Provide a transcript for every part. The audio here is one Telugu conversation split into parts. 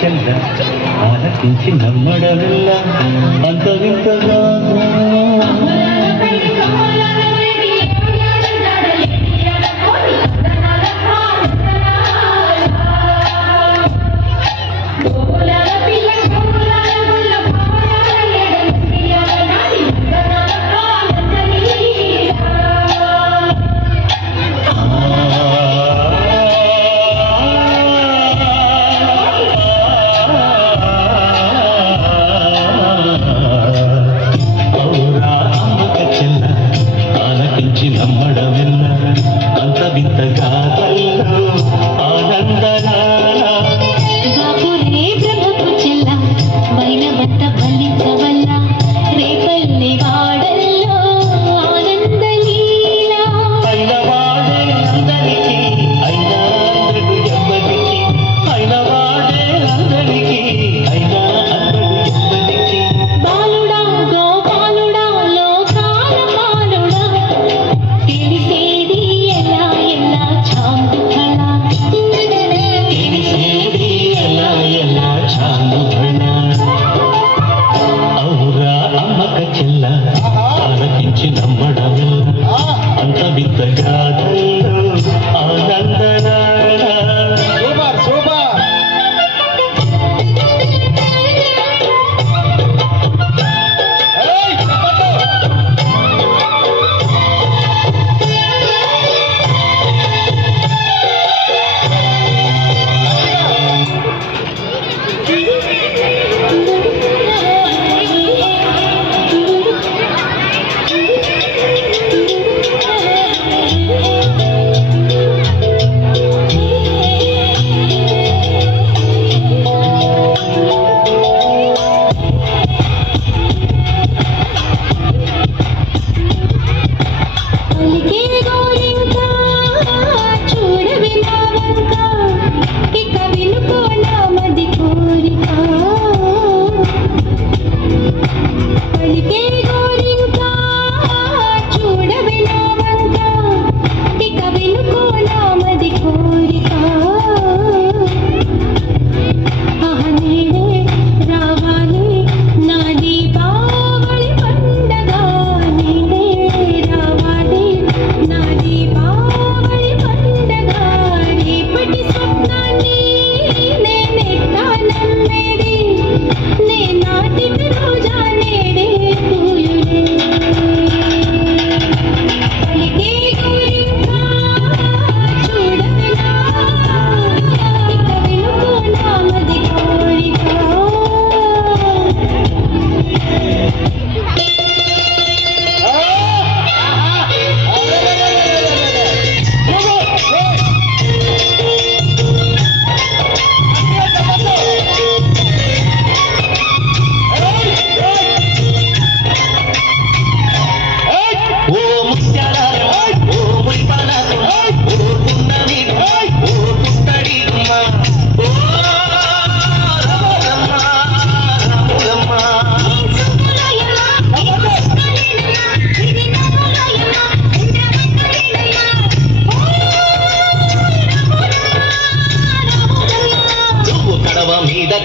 చెల్ల ఆలకించి నమ్మడమిల్ల అంత వింతగా నమ్మడమిల్ల అంత వింతగా ఆనందనే బ్రహ్మకు చెల్ల వైనవంత బలించవల్ల రేపల్లి వాడల్లో ఆనందలీల అయిన వాడే అందరికీ అయినా అందడు ఎవ్వరికి అయిన వాడే అందరికీ అయినా అందడు ఎవ్వరికి బాలుడా గోపాలుడా లోకాల పాలుడా తెలిసేది ఎలా ఎలా చాందుకళ తెలిసేది ఎలా ఎలా చాందుకళ అవురా అమ్మక చెల్ల ఆలకించి నమ్మడమిల్ల అంత వింతగా ఆనందనా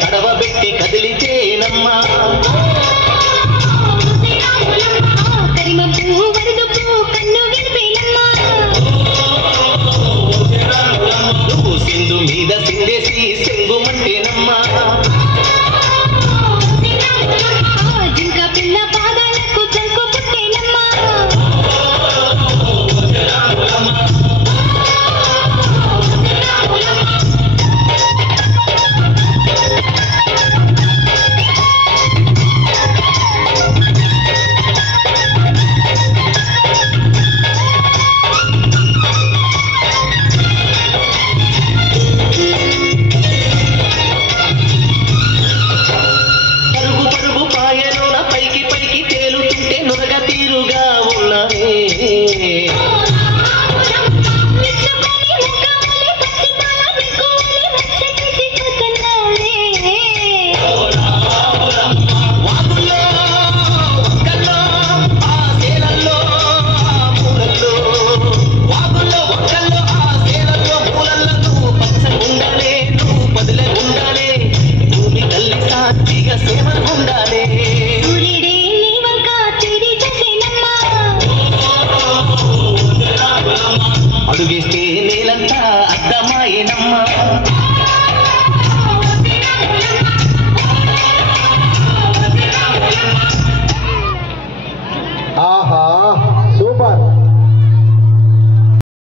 కడవ పెట్టి కదిలిచేనమ్మా నువ్వు సింధు మీద సిందేసి సెంగుమంటేనమ్మా ఇంకా పిల్ల పాదాలకు చంకు పుట్టేనమ్మా మాయనమ్మ